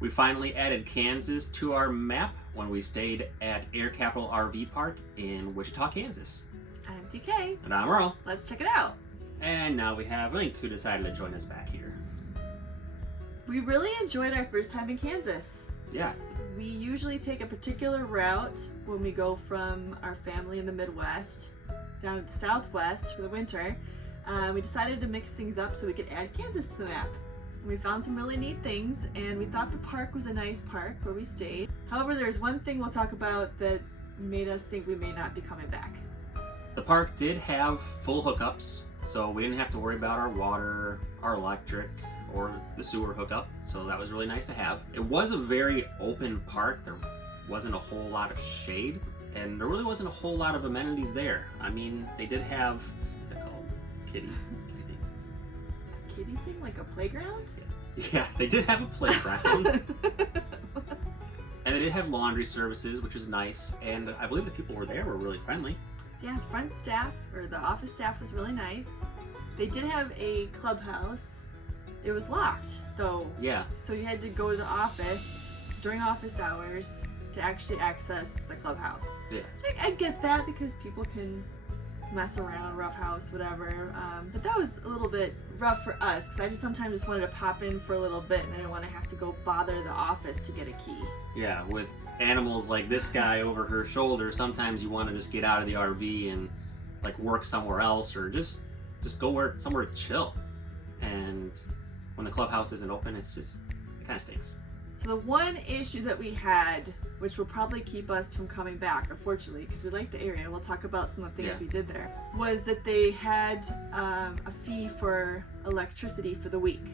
We finally added Kansas to our map when we stayed at Air Capital RV Park in Wichita, Kansas. I'm TK. And I'm Earl. Let's check it out. And now we have Link, who decided to join us back here. We really enjoyed our first time in Kansas. Yeah. We usually take a particular route when we go from our family in the Midwest down to the Southwest for the winter. We decided to mix things up so we could add Kansas to the map. We found some really neat things, and we thought the park was a nice park where we stayed. However, there's one thing we'll talk about that made us think we may not be coming back. The park did have full hookups, so we didn't have to worry about our water, our electric, or the sewer hookup, so that was really nice to have. It was a very open park. There wasn't a whole lot of shade, and there really wasn't a whole lot of amenities there. I mean, they did have, what's it called? Kitty thing. A kitty thing? Like a playground? Yeah, they did have a playground. And they did have laundry services, which was nice, and I believe the people were there were really friendly. Yeah, front staff, or the office staff was really nice. They did have a clubhouse. It was locked, though. Yeah. So you had to go to the office during office hours to actually access the clubhouse. Yeah. I get that because people can mess around, roughhouse, whatever. But that was a little bit rough for us because I just sometimes just wanted to pop in for a little bit and I didn't want to have to go bother the office to get a key. Yeah, with animals like this guy over her shoulder, sometimes you want to just get out of the RV and like work somewhere else or just go somewhere to chill. And when the clubhouse isn't open, it kind of stinks. So the one issue that we had, which will probably keep us from coming back, unfortunately, because we like the area, we'll talk about some of the things we did there, was that they had a fee for electricity for the week.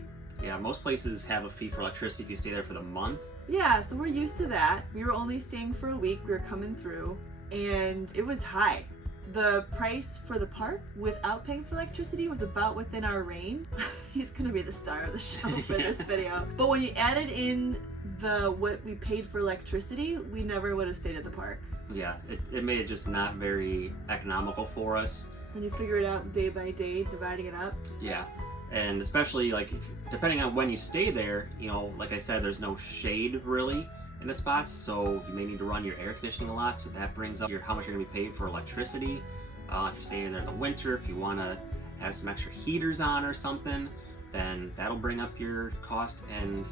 Yeah, most places have a fee for electricity if you stay there for the month. Yeah, so we're used to that. We were only staying for a week, we were coming through, and it was high. The price for the park without paying for electricity was about within our range. He's gonna be the star of the show for this video. But when you added in what we paid for electricity, we never would have stayed at the park. Yeah, it made it just not very economical for us. When you figure it out day by day, dividing it up. Yeah, and especially like depending on when you stay there, you know, like I said, there's no shade really in the spots, so you may need to run your air conditioning a lot, so that brings up how much you're going to be paid for electricity. If you're staying there in the winter, if you want to have some extra heaters on or something, then that'll bring up your cost. And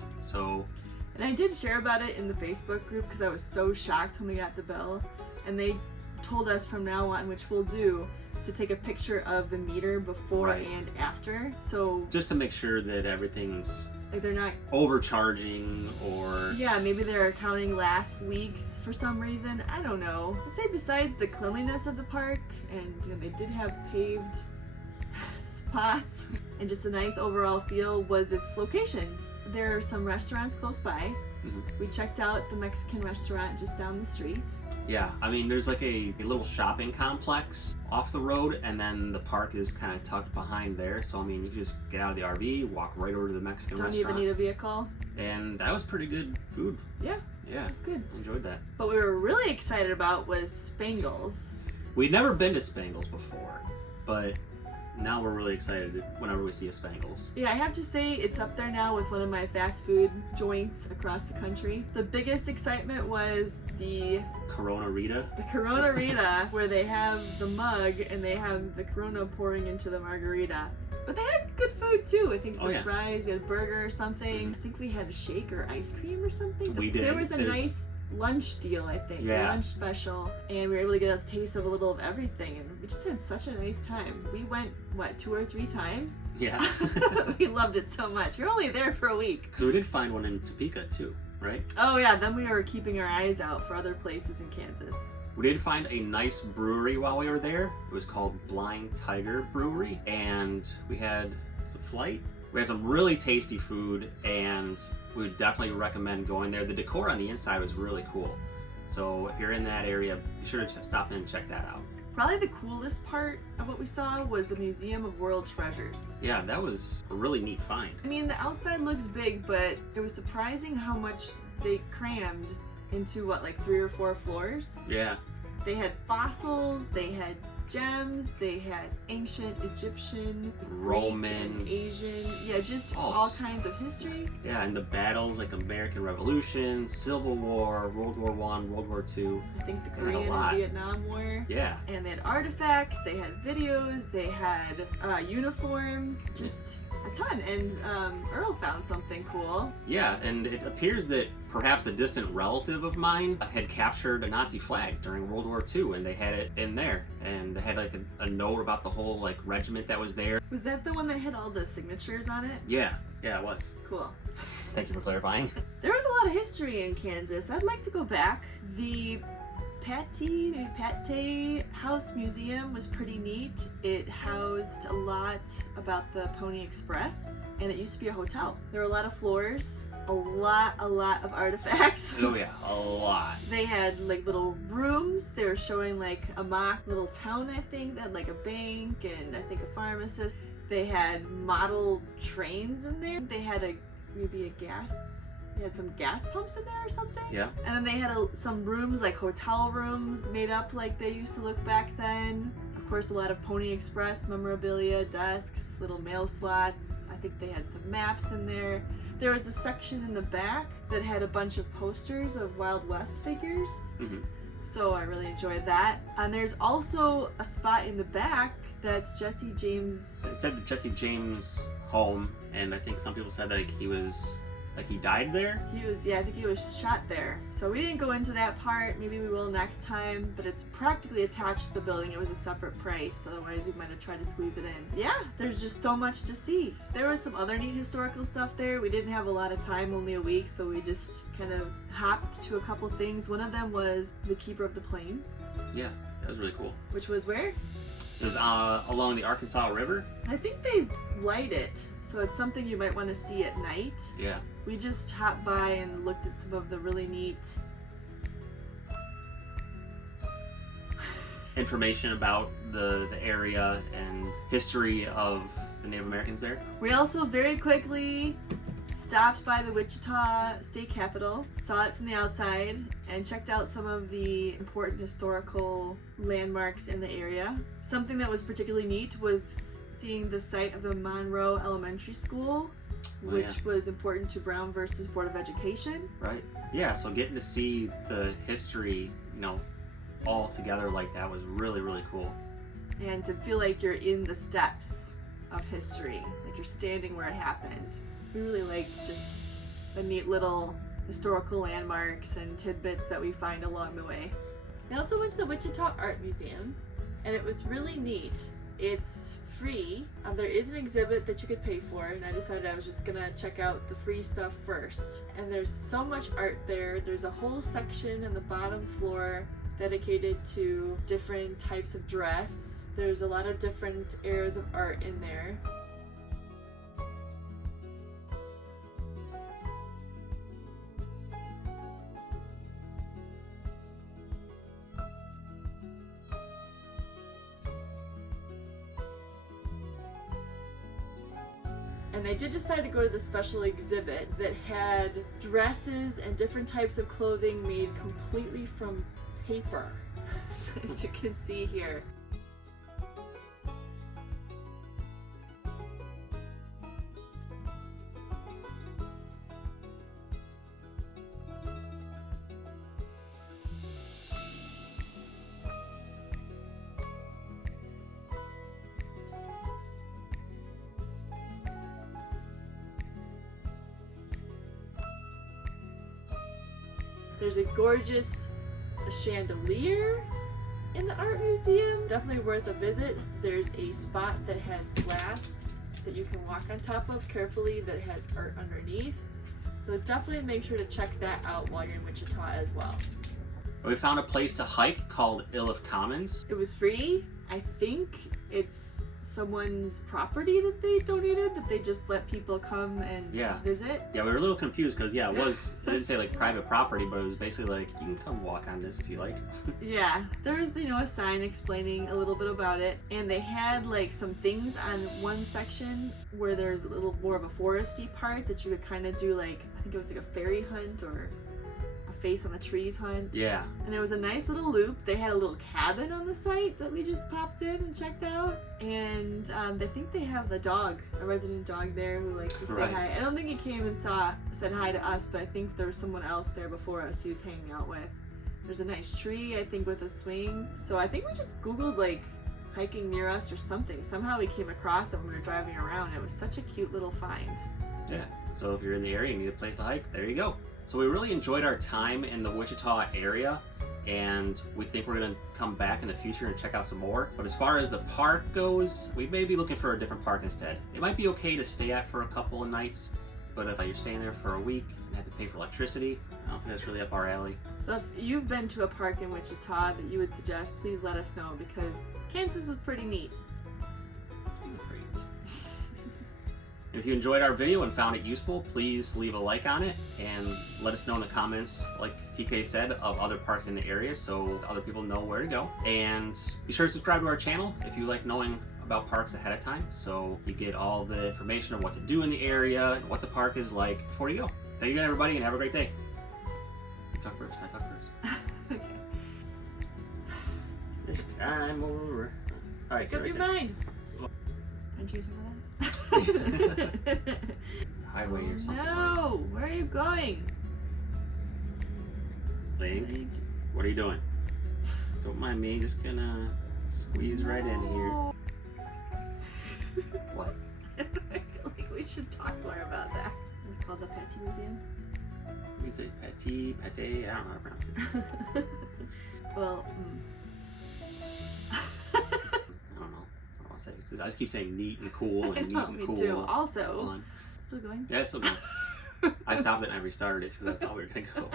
I did share about it in the Facebook group because I was so shocked when we got the bill, and they told us from now on, which we'll do, to take a picture of the meter before and after, so just to make sure that everything's like they're not overcharging, or maybe they're counting last week's for some reason. I don't know. I'd say besides the cleanliness of the park, and they did have paved spots and just a nice overall feel, was its location. There are some restaurants close by. Mm-hmm. We checked out the Mexican restaurant just down the street. Yeah, I mean, there's like a little shopping complex off the road, and then the park is kind of tucked behind there. So, I mean, you can just get out of the RV, walk right over to the Mexican restaurant. Don't even need a vehicle. And that was pretty good food. Yeah. Yeah. It's good. I enjoyed that. What we were really excited about was Spangles. We'd never been to Spangles before, but now we're really excited whenever we see a Spangles. Yeah, I have to say it's up there now with one of my fast food joints across the country. The biggest excitement was the Coronarita, where they have the mug and they have the Corona pouring into the margarita. But they had good food too. I think the fries, we had a burger or something. I think we had a shake or ice cream or something. We did. There was a nice lunch deal, I think, a lunch special, and we were able to get a taste of a little of everything, and we just had such a nice time. We went 2 or 3 times. Yeah. We loved it so much. We were only there for a week. So we did find one in Topeka too, right? Oh yeah, then we were keeping our eyes out for other places in Kansas. We did find a nice brewery while we were there. It was called Blind Tiger Brewery, and we had some flight. We had some really tasty food, and we would definitely recommend going there. The decor on the inside was really cool. So if you're in that area, be sure to stop in and check that out. Probably the coolest part of what we saw was the Museum of World Treasures. Yeah, that was a really neat find. I mean, the outside looks big, but it was surprising how much they crammed into 3 or 4 floors. Yeah. They had fossils, they had gems, they had ancient Egyptian, Roman, Greek, and Asian, yeah, just Oh, all kinds of history. yeah, and the battles like American Revolution, Civil War, World War One, World War Two. I think the They had a Korean and lot. Vietnam War. Yeah, And they had artifacts, they had videos, they had uniforms, just a ton. And Earl found something cool. yeah, and it appears that perhaps a distant relative of mine had captured a Nazi flag during World War II, and they had it in there, and they had like a note about the whole like regiment that was there. Was that the one that had all the signatures on it? Yeah, it was. Cool. Thank you for clarifying. There was a lot of history in Kansas. I'd like to go back. The Patee House Museum was pretty neat. It housed a lot about the Pony Express, and it used to be a hotel. There were a lot of floors, a lot of artifacts. Oh yeah, a lot. They had like little rooms. They were showing like a mock little town, I think, that had like a bank and I think a pharmacist. They had model trains in there. They had maybe a gas. They had some gas pumps in there or something. Yeah. And then they had some rooms, like hotel rooms, made up like they used to look back then. Of course, a lot of Pony Express memorabilia, desks, little mail slots. I think they had some maps in there. There was a section in the back that had a bunch of posters of Wild West figures. Mm-hmm. So I really enjoyed that. And there's also a spot in the back that's Jesse James. It said Jesse James' home, and I think some people said like he died there. I think he was shot there. So we didn't go into that part. Maybe we will next time, but it's practically attached to the building. It was a separate price, otherwise we might have tried to squeeze it in. Yeah, there's just so much to see. There was some other neat historical stuff there. We didn't have a lot of time, only a week, so we just kind of hopped to a couple things. One of them was the Keeper of the Plains. Yeah, that was really cool. Which was where? It was along the Arkansas River. I think they light it, so it's something you might want to see at night. Yeah. We just hopped by and looked at some of the really neat information about the area and history of the Native Americans there. We also very quickly stopped by the Wichita State Capitol, saw it from the outside, and checked out some of the important historical landmarks in the area. Something that was particularly neat was seeing the site of the Monroe Elementary School, which was important to Brown versus Board of Education. Right. Yeah, so getting to see the history, all together like that was really, really cool. And to feel like you're in the steps of history, like you're standing where it happened. We really like just the neat little historical landmarks and tidbits that we find along the way. I also went to the Wichita Art Museum, and it was really neat. It's free. There is an exhibit that you could pay for, and I decided I was just gonna check out the free stuff first. And there's so much art there. There's a whole section on the bottom floor dedicated to different types of dress. There's a lot of different areas of art in there. And I did decide to go to the special exhibit that had dresses and different types of clothing made completely from paper, as you can see here. There's a gorgeous chandelier in the art museum. Definitely worth a visit. There's a spot that has glass that you can walk on top of carefully that has art underneath. So definitely make sure to check that out while you're in Wichita as well. We found a place to hike called Iliff Commons. It was free. I think it's someone's property that they donated, that they just let people come and visit. Yeah, we were a little confused because it didn't say like private property, but it was basically like, you can come walk on this if you like. Yeah, there was a sign explaining a little bit about it, and they had like some things on one section where there's a little more of a foresty part that you could kind of do, like I think it was like a fairy hunt or a face on the trees hunt. Yeah. And it was a nice little loop. They had a little cabin on the site that we just popped in and checked out. And I think they have a dog, a resident dog there who likes to say hi. I don't think he came and said hi to us, but I think there was someone else there before us he was hanging out with. There's a nice tree, I think, with a swing. So I think we just Googled like hiking near us or something. Somehow we came across it when we were driving around. It was such a cute little find. Yeah, so if you're in the area and need a place to hike, there you go. So we really enjoyed our time in the Wichita area, and we think we're gonna come back in the future and check out some more. But as far as the park goes, we may be looking for a different park instead. It might be okay to stay at for a couple of nights, but if you're staying there for a week and have to pay for electricity, I don't think that's really up our alley. So if you've been to a park in Wichita that you would suggest, please let us know, because Kansas was pretty neat. If you enjoyed our video and found it useful, please leave a like on it and let us know in the comments, like TK said, of other parks in the area so other people know where to go. And be sure to subscribe to our channel if you like knowing about parks ahead of time, so you get all the information of what to do in the area and what the park is like before you go. Thank you everybody and have a great day. I talk first. Okay. This time over. All right, Make up your mind. Aren't you highway or something. No, where are you going? Link, what are you doing? Don't mind me, just gonna squeeze right in here. What? I feel like we should talk more about that. It was called the Patee Museum. We say Patee, I don't know how to pronounce it. Well, I don't know. I'll say, because I just keep saying neat and cool and neat and cool. Me too. Also, still going? Yeah, it's still going. I stopped it and I restarted it because I thought we were gonna go.